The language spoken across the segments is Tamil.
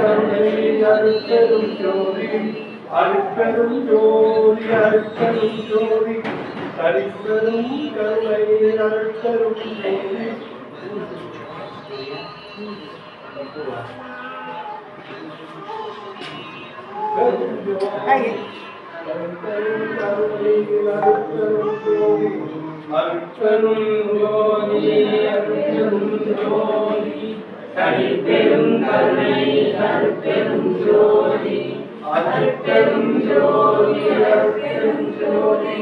கருணை அருட்பெரும் ஜோதி அருட்பெரும் ஜோதி அருட்பெரும் ஜோதி தனிப்பெரும் கருணை அருட்பெரும் ஜோதி அருட்பெரும் ஜோதி அருட்பெரும் ஜோதி தனிப்பெரும் கருணை அருட்பெரும் ஜோதி அருட்பெரும் ஜோதி அருட்பெரும் ஜோதி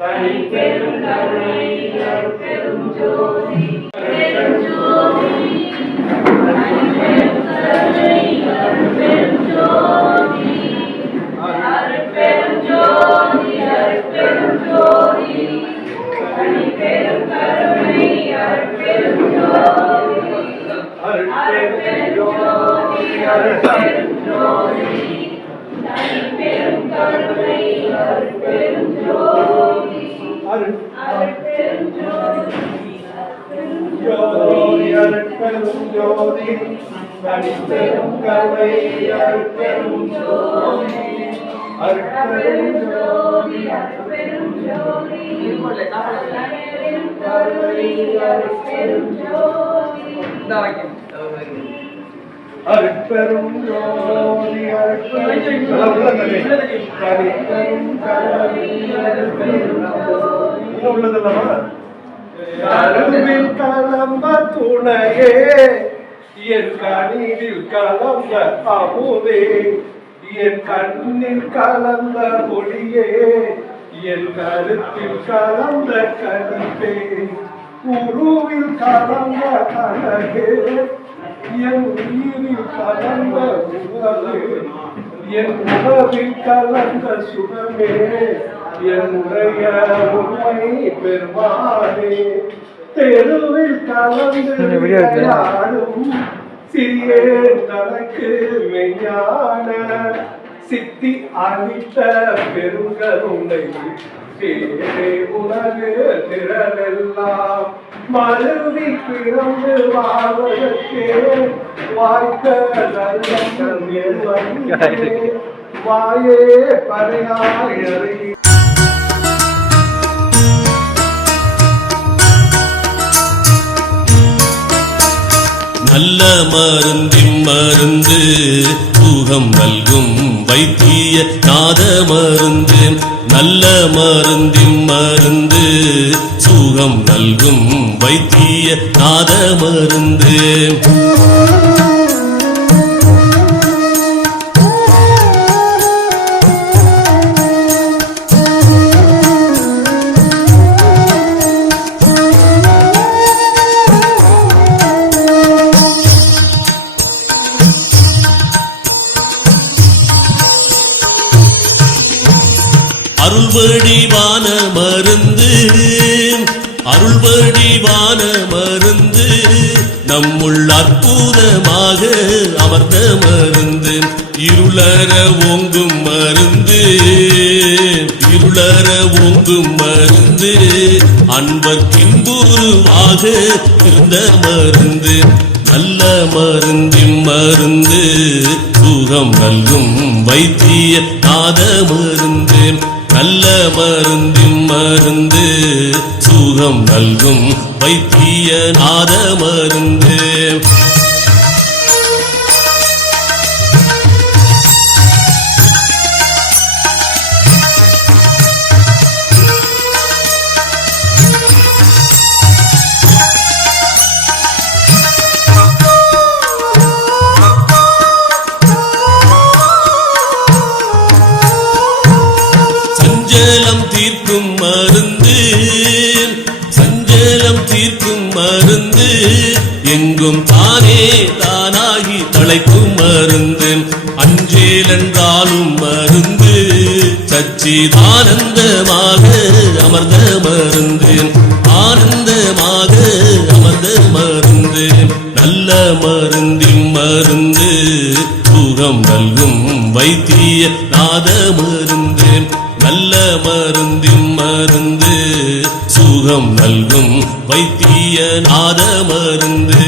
தனிப்பெரும் கருணை அருட்பெரும் ஜோதி அருட்பெரும் ஜோதி தனிப்பெரும் கருணை அருட்பெரும் ஜோதி அருட்பெரும் ஜோதி அருட்பெரும் ஜோதி தனிப்பெரும் கருணை அருட்பெரும் ஜோதி அருட்பெரும் ஜோதி அருட்பெரும் ஜோதி தனிப்பெரும் கருணை அருட்பெரும் ஜோதி அருட்பெரும் ஜோதி அருட்பெரும் ஜோதி தனிப்பெரும் கருணை அருட்பெரும் ஜோதி அருட்பெரும் ஜோதி அருட்பெரும் ஜோதி தனிப்பெரும் கருணை அருட்பெரும் ஜோதி அருட்பெரும் ஜோதி அருட்பெரும் கருவில் கலம்ப துணையே என் கனிவில் கலந்த அமுதே என் கண்ணில் கலந்த ஒளியே என் கருத்தில் கலந்த கனிவே உருவில் கலந்த அழகே என் உயிரில் கலந்த உணவே என் உணவில் கலந்த சுகமே என் உடைய உண்மை பெருமானே தெருவில் கலந்து விளையாடும் சிறியேன் தனக்கு மெய்ஞான சித்தி அளித்த பெருங்கருணை தேரே உனது திறனெல்லாம் மருவி பிறந்து வாழ்வதற்கே வாய்த்த நல்லம் வாயே பறையாய் நல்ல மருந்தின் மருந்து சுகம் நல்கும் வைத்திய நாத மருந்து நல்ல மருந்தின் மருந்து சுகம் நல்கும் வைத்திய நாத மருந்து அருள்வடிவான மருந்து அருள்வடிவான மருந்து நம்முள் அற்புதமாக அமர்ந்த மருந்து இருளற ஓங்கும் மருந்து இருளற ஓங்கும் மருந்து அன்பர்க்கின்புருவாக இருந்த மருந்து நல்ல மருந்தின் மருந்து சுகம் நல்கும் வைத்திய நாத மருந்து நல்ல மருந்தின் மருந்து சுகம் நல்கும் வைத்திய நாத மருந்து சஞ்சலம் தீர்க்கும் மருந்து சஞ்சலம் தீர்க்கும் மருந்து எங்கும் தானே தானாகி தழைக்கும் மருந்து அஞ்சேல் என்றாலும் மருந்து சச்சிதானந்தமாக அமர்ந்த மருந்து ஆனந்தமாக அமர்ந்த மருந்து நல்ல மருந்தின் மருந்து சுகம் நல்கும் வைத்திய நாத மருந்து நல்ல மருந்தின் மருந்து சுகம் நல்கும் வைத்திய நாத மருந்து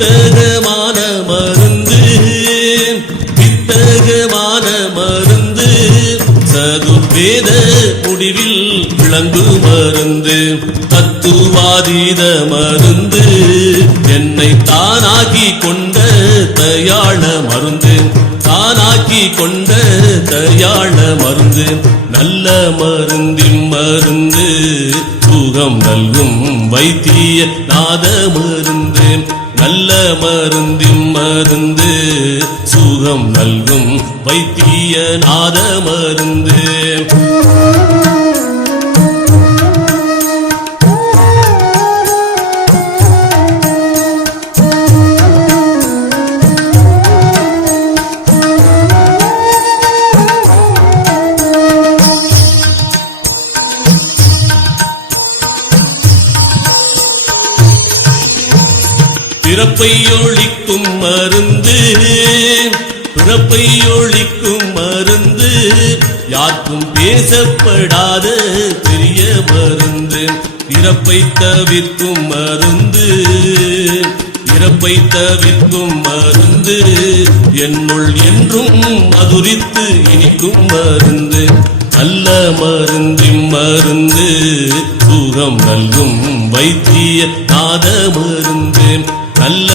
வித்தகமான மருந்து வித்தகமான மருந்து சதுர்வேத முடிவில் விளங்கு மருந்து தத்துவாதீத மருந்து என்னை தானாக்கி கொண்ட தயாள மருந்து தானாக்கி கொண்ட தயாள மருந்து நல்ல மருந்தின் மருந்து சுகம் நல்கும் வைத்திய நாத மருந்து நல்ல மருந்தின் மருந்து சுகம் நல்கும் வைத்திய நாத மருந்து பிறப்பை ஒழிக்கும் மருந்து பிறப்பை ஒழிக்கும் மருந்து யாருக்கும் பேசப்படாத பெரிய மருந்து இறப்பை தவிர்க்கும் மருந்து இறப்பை தவிர்க்கும் மருந்து என்னுள் என்றும் மதுரித்து இனிக்கும் மருந்து நல்ல மருந்தின் மருந்து சுகம் நல்கும் வைத்திய நாத மருந்து நல்ல